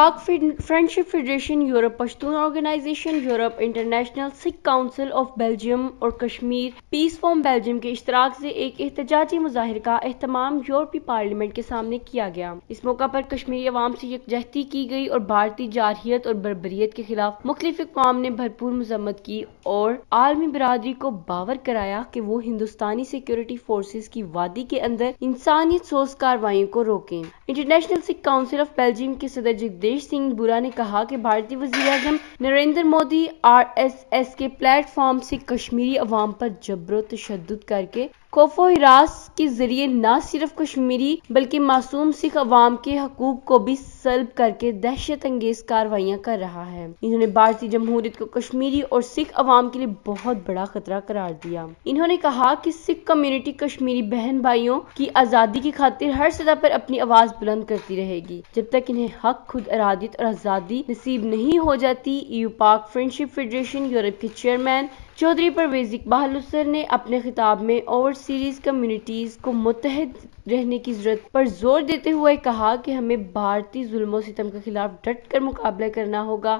پاک friendship federation, Europe Pashtun organisation, Europe international Sikh council of Belgium اور کشمیر پیس forum Belgium کے اشتراک سے ایک احتجاجی مظاہرے کا اہتمام یورپی پارلیمنٹ کے سامنے کیا گیا۔ اس موقع پر کشمیری عوام سے یکجہتی کی گئی اور بھارتی جارحیت اور بربریت کے خلاف مختلف اقوام نے بھرپور مذمت کی اور عالمی برادری کو باور کرایا کہ وہ ہندوستانی سیکورٹی فورسز کی وادی کے اندر انسانیت سوز کارروائیوں کو روکیں۔ International Sikh council of Belgium کے صدر جگدیش سنگھ برا نے کہا کہ بھارتی وزیر اعظم نریندر مودی RSS کے پلیٹ فارم سے کشمیری عوام پر جبر و تشدد کر کے خوف و ہراس کے ذریعے نہ صرف کشمیری بلکہ معصوم سکھ عوام کے حقوق کو بھی سلب کر کے دہشت انگیز کارروائیاں کر رہا ہے۔ انہوں نے بھارتی جمہوریت کو کشمیری اور سکھ عوام کے لیے بہت بڑا خطرہ قرار دیا۔ انہوں نے کہا کہ سکھ کمیونٹی کشمیری بہن بھائیوں کی آزادی کی خاطر ہر سطح پر اپنی آواز بلند کرتی رہے گی جب تک انہیں حق خود ارادیت اور آزادی نصیب نہیں ہو جاتی۔ پاک فرینڈشپ فیڈریشن یورپ کے چیئرمین چودھری پرویز اقبال اسر نے اپنے خطاب میں اوورسیز کمیونٹیز کو متحد رہنے کی ضرورت پر زور دیتے ہوئے کہا کہ ہمیں بھارتی ظلم و ستم کے خلاف ڈٹ کر مقابلہ کرنا ہوگا۔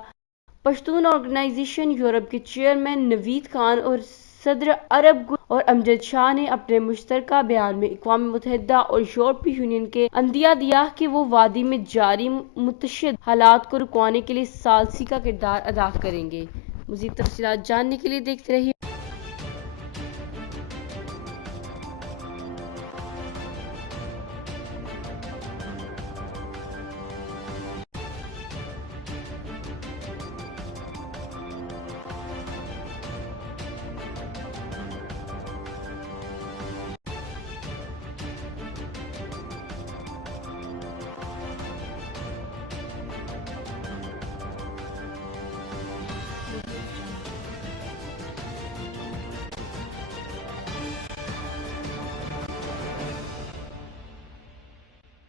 پشتون آرگنائزیشن یورپ کے چیئرمین نوید خان اور صدر عرب گل اور امجد شاہ نے اپنے مشترکہ بیان میں اقوام متحدہ اور یورپی یونین کے عندیہ دیا کہ وہ وادی میں جاری متشدد حالات کو رکوانے کے لیے ثالثی کا کردار ادا کریں گے۔ مزید تفصیلات جاننے کے لیے دیکھتے رہیے